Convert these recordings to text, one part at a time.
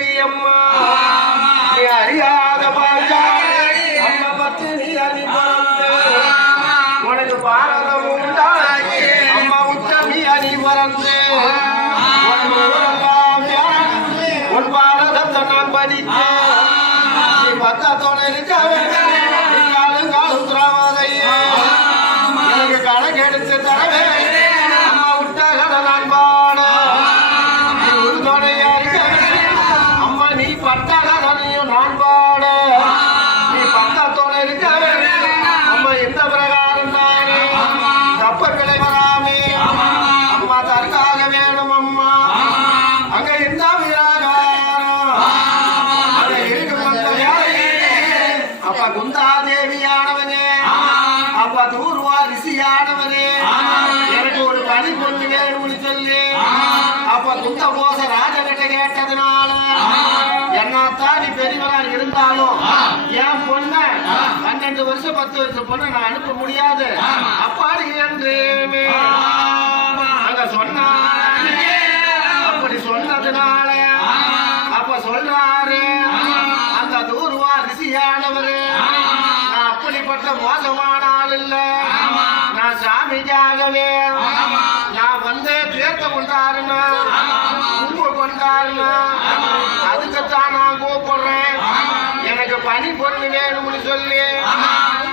దేవి అమ్మా. ரிஷியானவனே எனக்கு ஒரு பணி பொண்ணு வேணும்னு சொல்லி. அப்ப துந்த போச ராஜகிட்ட கேட்டதுனால என்னத்தான் நீ பெரியவரா இருந்தாலும் என் பொண்ண பன்னெண்டு வருஷம் பத்து வருஷம் பொண்ணை நான் அனுப்ப முடியாது. அப்பாடி என்று அங்க சொன்னாரு. சாமிக்காகவே நான் வந்து தீர்த்த கொண்டாருன்னா உப்பு கொண்டாருன்னா அதுக்குத்தான் நான் கூப்பிடுறேன். எனக்கு பனி பொண்ணு வேணும்னு சொல்லி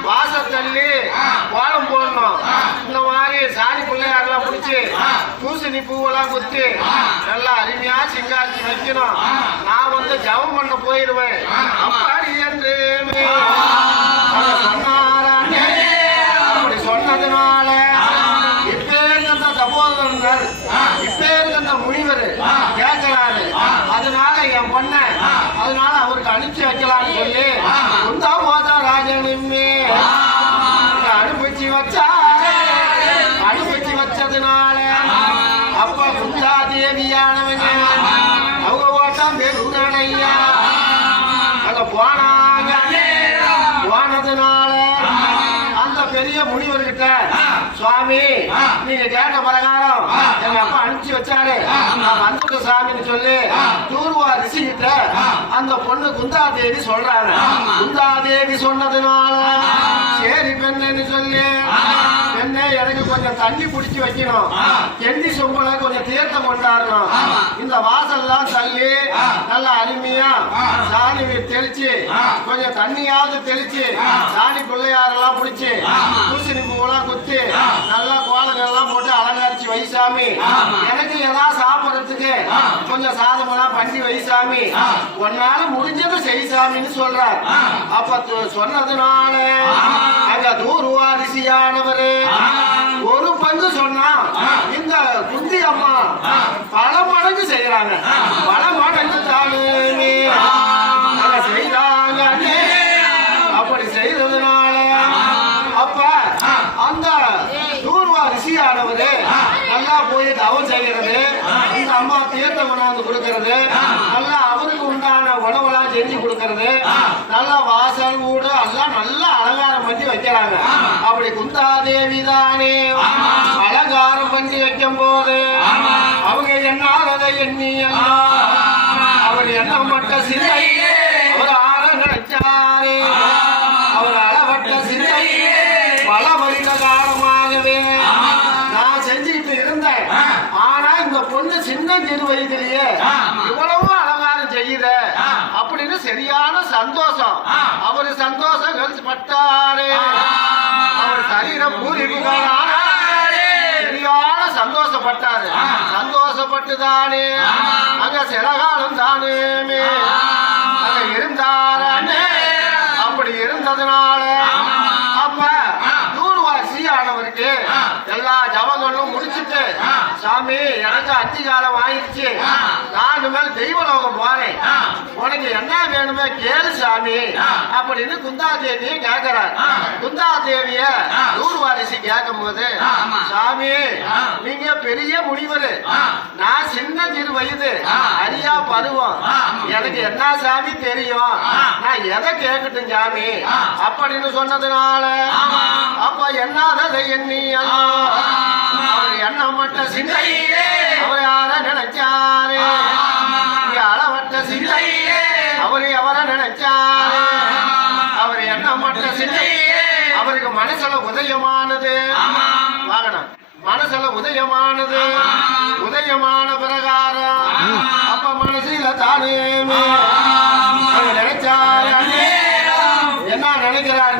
வாசத்தள்ளி கோலம் போடணும். இந்த மாதிரி சாணி பிள்ளையாரெல்லாம் பிடிச்சி பூசணி பூவெல்லாம் குத்தி நல்லா அருமையா சிங்காச்சி வைக்கணும். நான் வந்து ஜபம் பண்ண போயிடுவேன். அப்பாடி என்று என் பொண்ண. அதனால அவருக்கு அனுப்பிச்சு வைக்கலாம்னு சொல்லி குந்தா போதா ராஜனுமே அனுப்பிச்சு வச்சா. அனுப்பிச்சு வச்சதுனால அப்ப குந்தா தேவியானவங்க அவங்க ஓட்டம் பெருநடையா அங்க போனாங்க. போனதுனால அந்த பெரிய முனிவர்கிட்ட சுவாமி நீங்க கேட்ட பிரகாரம் அப்பா அனுப்பிச்சு வச்சாரு நான் வந்துட்டு சாமின்னு சொல்லி தூர்வா ரிஷி கிட்ட அந்த பொண்ணு குந்தா தேவி சொல்றாங்க. குந்தா தேவி சொன்னதுனால சரி பெண்ணுன்னு சொல்லி பெண்ணே எனக்கு கொஞ்சம் தண்ணி பிடிச்சி வைக்கணும். எண்ணி சொம்பல கொஞ்சம் தீர்த்தம் கொண்டாடணும். இந்த வாசல்லாம் தள்ளி நல்லா அருமையா சாணி தெளிச்சு கொஞ்சம் தண்ணியாவது தெளிச்சு சாணி பிள்ளையாரெல்லாம் பிடிச்சி பூசணி பூவெல்லாம் குத்தி நல்லா வைசாமி. எனக்கு ஏதாவது சாப்பிடறதுக்கு கொஞ்சம் சாதமெல்லாம் பண்ணி வைசாமி. உன்னால முடிஞ்சதை செய் சாமின்னு சொல்றார். அப்ப சொன்னதுனால அங்க தூர்வா ரிஷியானவரு ஒரு பங்கு சொன்னா இந்த குந்தி அம்மா பல மடங்கு செய்யறாங்க பல மடங்கு தானுமே தவம் செய்கிறது இந்த அம்மா தீர்த்தம் கொண்டாந்து கொடுக்கறது நல்லா அவருக்கு உண்டான உணவெல்லாம் செஞ்சு கொடுக்கறது நல்லா வாசல் வீடு எல்லாம் நல்லா அலங்காரம் பண்ணி வைக்கிறாங்க. அப்படி குந்தாதேவி தானே அலங்காரம் பண்ணி வைக்கும் போது அவங்க என்னாரதை எண்ணி அவர் எண்ணப்பட்ட சிலை அவர் வயதிலேயே இவ்வளவு அலங்காரம் செய்யுத. அப்படின்னு சரியான சந்தோஷம். அவரு சந்தோஷம் பட்டாரு. அவர் சரீரம் பூரிப்புகளான சரியான சந்தோஷப்பட்டாரு. சந்தோஷப்பட்டு தானே அங்க சில காலம் தானே அங்க இருந்தாரே? அப்படி இருந்ததுனால அப்ப ஆனவருக்கு எல்லா ஜபங்களும் முடிச்சிட்டு சாமி எனக்கு அத்தி காலம் ஆயிடுச்சு நான் இனிமேல் தெய்வலோகம் போறேன். உனக்கு என்ன வேணுமே கேளு சாமி. அப்படின்னு குந்தா தேவி கேட்கிறார் குந்தா தேவிய நூறுவாரிசி கேட்கும் போது சாமி நீங்க பெரிய முனிவர். நான் சின்ன சிறு வயது. அரியா பருவம். எனக்கு என்ன சாமி தெரியும்? நான் எதை கேட்கட்டும் சாமி? அப்படின்னு சொன்னதுனால அப்ப என்னதை எண்ணி அவர் அண்ணமட்ட சிந்தையிலே அவர் யார நினைச்சாரு? அளவட்ட சிந்தையிலே அவரு அவரை நினைச்சாரு? அவர் எண்ணமட்ட சிந்தையிலே அவருக்கு மனசுல உதயமானது. வாகனம் மனசுல உதயமானது. உதயமான பிரகாரம். அப்ப மனசுல தானே நினைச்சாரு என்ன நினைக்கிறாரு?